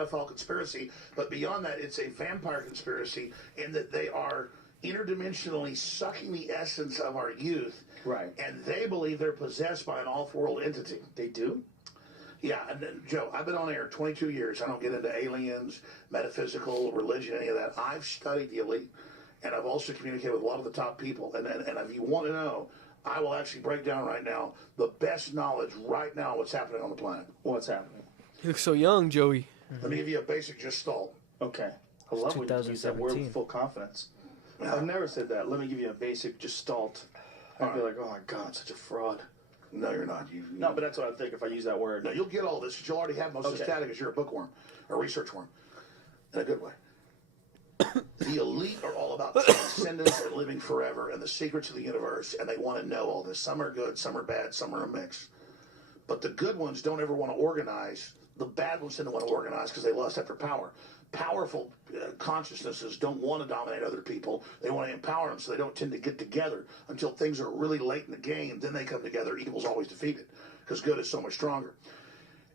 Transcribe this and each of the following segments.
pedophile conspiracy, but beyond that, it's a vampire conspiracy in that they are interdimensionally sucking the essence of our youth. Right. And they believe they're possessed by an off-world entity. They do? Yeah, and then, Joe, I've been on air 22 years. I don't get into aliens, metaphysical, religion, any of that. I've studied the elite, and I've also communicated with a lot of the top people. And if you want to know, I will actually break down right now the best knowledge right now what's happening on the planet. What's happening? You look so young, Joey. Let me give you a basic gestalt. Okay. I love when you use that word with full confidence. I've never said that. Let me give you a basic gestalt. I'd be like, oh my God, such a fraud. No, you're not. No, but that's what I think if I use that word. No, you'll get all this. You'll already have most of the static because you're a bookworm, a research worm, in a good way. The elite are all about transcendence and living forever and the secrets of the universe, and they want to know all this. Some are good, some are bad, some are a mix. But the good ones don't ever want to organize. The bad ones tend to want to organize because they lust after power. Powerful consciousnesses don't want to dominate other people. They want to empower them, so they don't tend to get together until things are really late in the game. Then they come together. Evil's always defeated because good is so much stronger.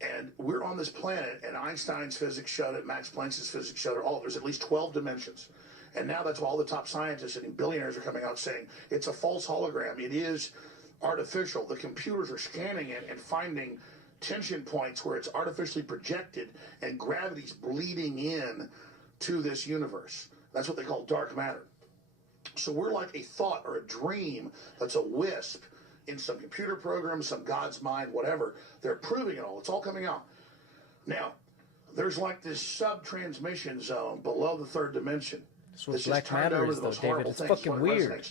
And we're on this planet, and Einstein's physics showed it, Max Planck's physics showed it, there's at least 12 dimensions. And now that's why all the top scientists and billionaires are coming out saying it's a false hologram. It is artificial. The computers are scanning it and finding tension points where it's artificially projected and gravity's bleeding in to this universe. That's what they call dark matter. So we're like a thought or a dream that's a wisp in some computer program, some God's mind, whatever. They're proving it all. It's all coming out. Now, there's like this sub-transmission zone below the third dimension. That's what black matter is, though, David. It's fucking weird.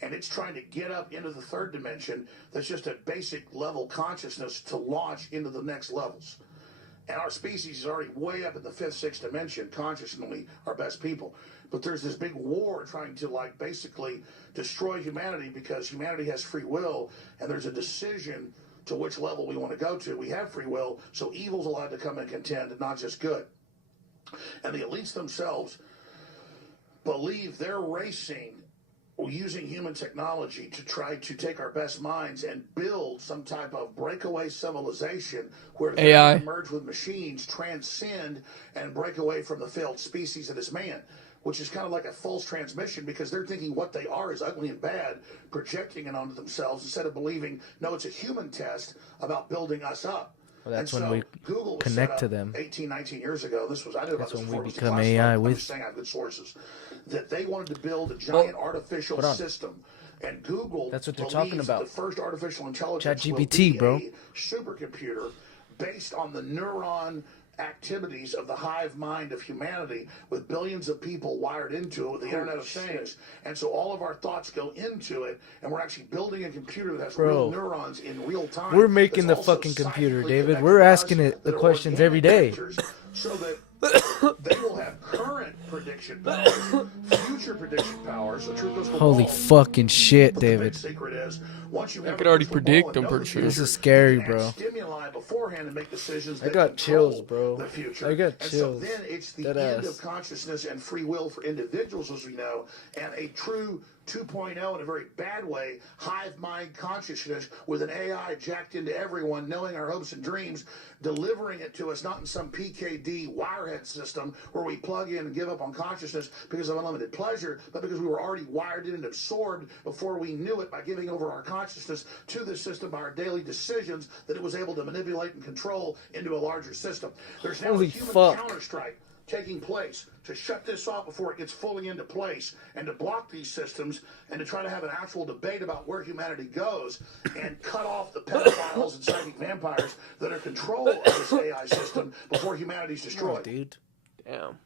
And it's trying to get up into the third dimension. That's just a basic level consciousness to launch into the next levels. And our species is already way up in the fifth, sixth dimension, consciously our best people. But there's this big war trying to, like, basically destroy humanity because humanity has free will, and there's a decision to which level we want to go to. We have free will, so evil's allowed to come and contend, and not just good. And the elites themselves believe they're racing using human technology to try to take our best minds and build some type of breakaway civilization where they merge with machines, transcend, and break away from the failed species that is man, which is kind of like a false transmission because they're thinking what they are is ugly and bad, projecting it onto themselves instead of believing, no, it's a human test about building us up. Well, that's when we Google connect to them. 18, 19 years ago. I knew about this before. We become AI with. I'm just saying I have good sources. That they wanted to build a giant artificial system. And Google that's what they're talking about. The first artificial intelligence ChatGPT, bro. A supercomputer based on the neuron activities of the hive mind of humanity with billions of people wired into it with the Internet of Things. And so all of our thoughts go into it, and we're actually building a computer that has real neurons in real time. We're making the fucking computer, David. We're asking it the questions every day. So that they will have current prediction powers, future prediction powers. The truth goes holy fucking shit, David. The secret is, once you I could already predict, I'm pretty sure. This is scary, bro. Stimuli beforehand and make decisions I got chills, bro. The future. I got and chills. So then it's the end of consciousness and free will for individuals, as we know, and a true 2.0 in a very bad way, hive mind consciousness with an AI jacked into everyone, knowing our hopes and dreams, delivering it to us, not in some PKD wirehead system where we plug in and give up on consciousness because of unlimited pleasure, but because we were already wired in and absorbed before we knew it by giving over our consciousness to this system by our daily decisions that it was able to manipulate and control into a larger system. There's now a human counterstrike taking place to shut this off before it gets fully into place and to block these systems and to try to have an actual debate about where humanity goes and cut off the pedophiles and psychic vampires that are control of this AI system before humanity's destroyed. Dude. Damn.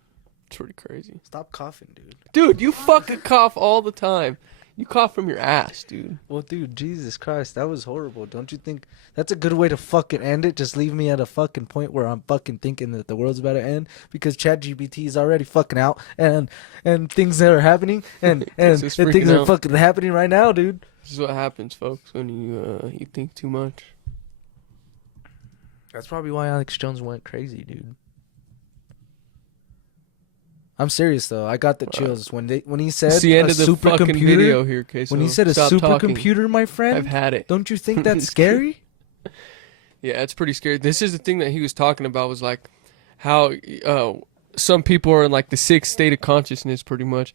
It's pretty crazy. Stop coughing, dude. Dude, you fucking cough all the time. You cough from your ass, dude. Well, dude, Jesus Christ, that was horrible. Don't you think that's a good way to fucking end it? Just leave me at a fucking point where I'm fucking thinking that the world's about to end because ChatGPT is already fucking out and things that are happening and things are fucking happening right now, dude. This is what happens, folks, when you think too much. That's probably why Alex Jones went crazy, dude. I'm serious though. I got the chills when he said it's the end a of the fucking video here, okay? So when he said a supercomputer, my friend, I've had it. Don't you think that's scary? Yeah, it's pretty scary. This is the thing that he was talking about was like how some people are in like the sixth state of consciousness, pretty much,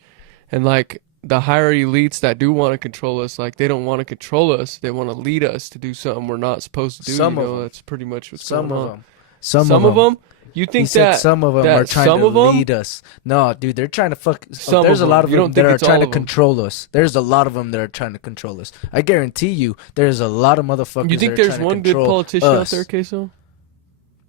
and like the higher elites that do want to control us, like they don't want to control us, they want to lead us to do something we're not supposed to do. Some you of know, them. that's pretty much what's Some going of on. them. Some of them. You He think said that some of them that are trying some to of them? lead us. No, dude, they're trying to fuck. Some There's of a lot them. of You them don't that think are it's trying all to of them? control us. There's a lot of them that are trying to control us. I guarantee you, there's a lot of motherfuckers. You think that are there's trying to one good control politician out us. there, Queso?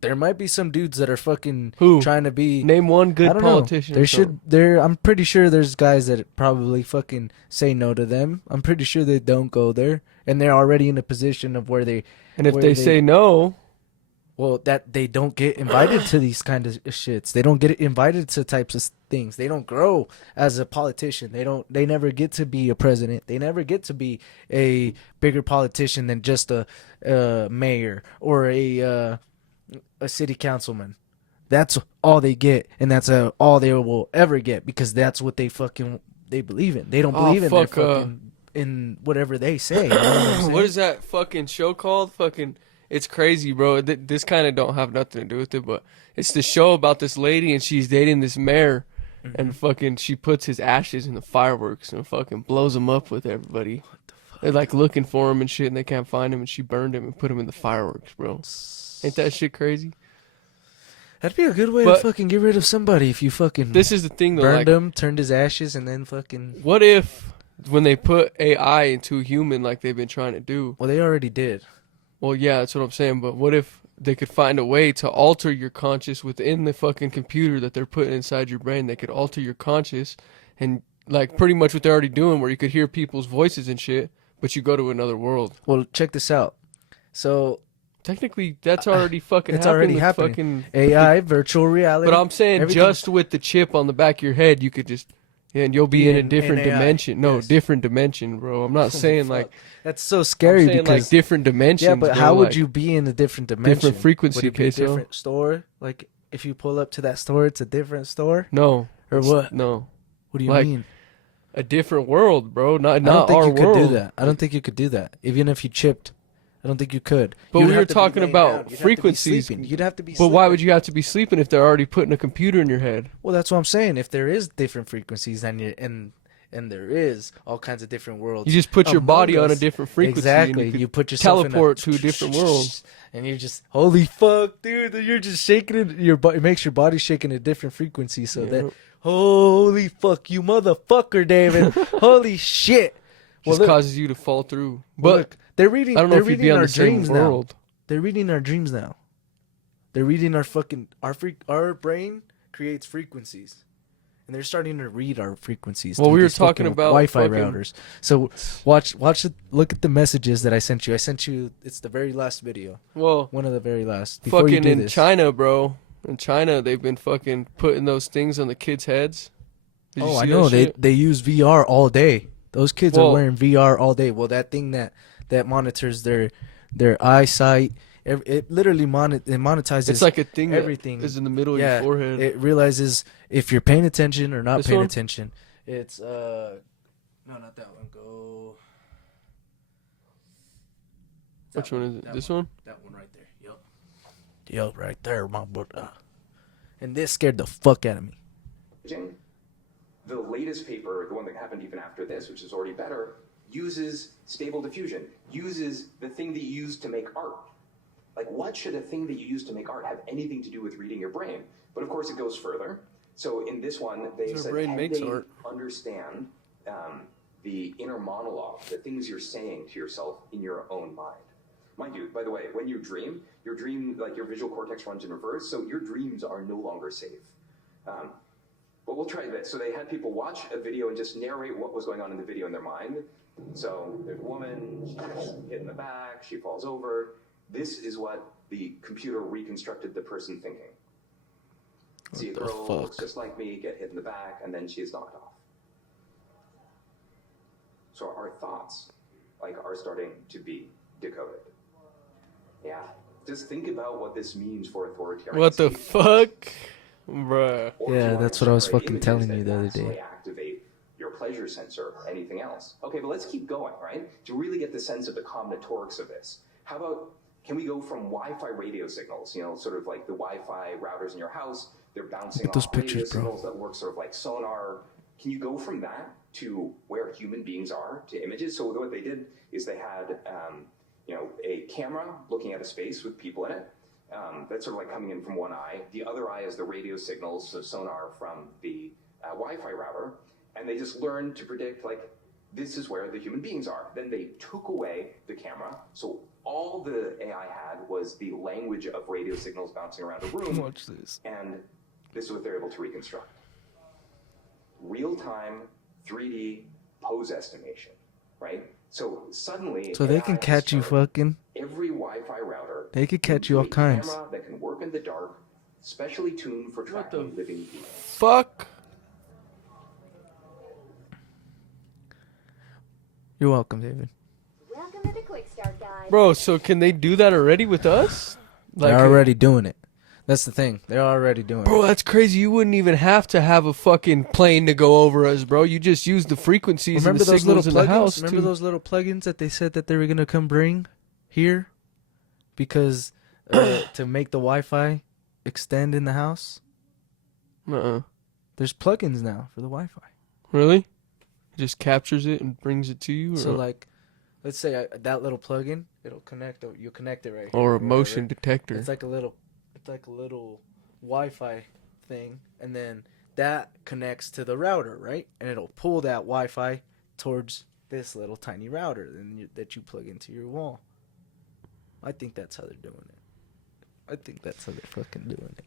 There might be some dudes that are fucking Who? trying to be. Name one good I don't politician. know. There should. There. I'm pretty sure there's guys that probably fucking say no to them. I'm pretty sure they don't go there, and they're already in a position of where they. And if where they say no, well, that they don't get invited to these kind of shits. They don't get invited to types of things. They don't grow as a politician. They don't. They never get to be a president. They never get to be a bigger politician than just a mayor or a city councilman. That's all they get, and that's all they will ever get because that's what they believe in. They don't believe in their fucking in whatever they say. You know what I'm saying? what is that fucking show called? Fucking, it's crazy, bro. This kind of don't have nothing to do with it, but it's the show about this lady and she's dating this mayor, and fucking she puts his ashes in the fireworks and fucking blows him up with everybody. What the fuck? They're like looking for him and shit, and they can't find him, and she burned him and put him in the fireworks, bro. Ain't that shit crazy? That'd be a good way to fucking get rid of somebody if you fucking. This is the thing, though. Burned him, turned his ashes, and then fucking. What if when they put AI into a human, like they've been trying to do? Well, they already did. Well, yeah, that's what I'm saying. But what if they could find a way to alter your conscious within the fucking computer that they're putting inside your brain? They could alter your conscious, and like pretty much what they're already doing, where you could hear people's voices and shit, but you go to another world. Well, check this out. So. Technically, that's already fucking it's happening. already happening. AI, virtual reality. But I'm saying just with the chip on the back of your head, you could just, and you'll be in a different dimension. No, different dimension, bro. I'm not saying like. That's so scary. I'm saying because like different dimensions. Yeah, but bro, how would like, you be in a different dimension? Different frequency, would it be a Queso? different store? Like if you pull up to that store, it's a different store. No. Or what? No. What do you like, mean? A different world, bro. Not I don't think our you world. could do that. I don't think you could do that. Even if you chipped. I don't think you could. But You'd we have were to be talking laying about down. You'd frequencies. You'd have to be But sleeping. why would you have to be sleeping if they're already putting a computer in your head? Well, that's what I'm saying. If there is different frequencies and there is all kinds of different worlds. You just put your body us. on a different frequency. Exactly. And you put yourself teleport to a different world. And you're just, holy fuck, dude. You're just shaking it. It makes your body shake in a different frequency. So that, holy fuck, you motherfucker, David. Holy shit. Just causes you to fall through. But look, they're reading. I don't know they're if you'd reading be on our the same dreams world. now. They're reading our dreams now. They're reading our brain creates frequencies, and they're starting to read our frequencies. Well, through we were these talking fucking about Wi-Fi fucking- routers. So watch it. Look at the messages that I sent you. I sent you. It's the very last video. Well, One of the very last. Before you fucking do in this. China, bro. In China, they've been fucking putting those things on the kids' heads. Did you Oh, see I that know. shit? They use VR all day. Those kids Well- are wearing VR all day. Well, that thing that monitors their eyesight. It literally monetizes. It's like a thing everything that is in the middle of yeah, your forehead. It realizes if you're paying attention or not This paying one? attention. It's no, not that one. Go. Which one is it? This one? That one right there. Yup, right there, my brother. And this scared the fuck out of me. The latest paper, the one that happened even after this, which is already better, uses stable diffusion, uses the thing that you use to make art. Like, what should a thing that you use to make art have anything to do with reading your brain? But of course, it goes further. So in this one, they So said, brain can makes they art. understand the inner monologue, the things you're saying to yourself in your own mind? Mind you, by the way, when you dream, like your visual cortex runs in reverse, so your dreams are no longer safe. But we'll try this. So they had people watch a video and just narrate what was going on in the video in their mind. So there's a woman, she's hit in the back, she falls over. This is what the computer reconstructed the person thinking. See a girl looks just like me, get hit in the back, and then she is knocked off. So our thoughts, are starting to be decoded. Yeah. Just think about what this means for authoritarian What the states. fuck? Bruh. Or Yeah, if you that's want what I was to fucking generate telling images you the that other day. naturally activate your pleasure sensor or anything else. Okay, but let's keep going, right? To really get the sense of the combinatorics of this. How about Can we go from Wi-Fi radio signals, sort of like the Wi-Fi routers in your house, they're bouncing Look at those off radio pictures, bro. signals that work sort of like sonar. Can you go from that to where human beings are, to images? So what they did is they had, a camera looking at a space with people in it. That's sort of like coming in from one eye. The other eye is the radio signals, so sonar from the Wi-Fi router. And they just learned to predict, like, this is where the human beings are. Then they took away the camera. So all the AI had was the language of radio signals bouncing around a room. Watch this. And this is what they're able to reconstruct. Real-time 3D pose estimation, right? So suddenly, So they AI can catch you fucking. every Wi-Fi router. They could catch you into all a kinds. Camera that can work in the dark, specially tuned for tracking living beings. Fuck. You're welcome, David. Welcome to the Quick Start Guide. Bro, so can they do that already with us? They're already doing it. That's the thing. They're already doing Bro, it. that's crazy. You wouldn't even have to have a fucking plane to go over us, bro. You just use the frequencies Remember and the those little signals in the house. plugins? Remember those little plugins that they said that they were gonna come bring here, because to make the Wi-Fi extend in the house. There's plugins now for the Wi-Fi. Really? It just captures it and brings it to you? So like, let's say that little plugin, it'll connect. You'll connect it right here. Or a whatever. motion detector. It's like a little Wi-Fi thing, and then that connects to the router, right? And it'll pull that Wi-Fi towards this little tiny router that you plug into your wall. I think that's how they're doing it. I think that's how they're fucking doing it.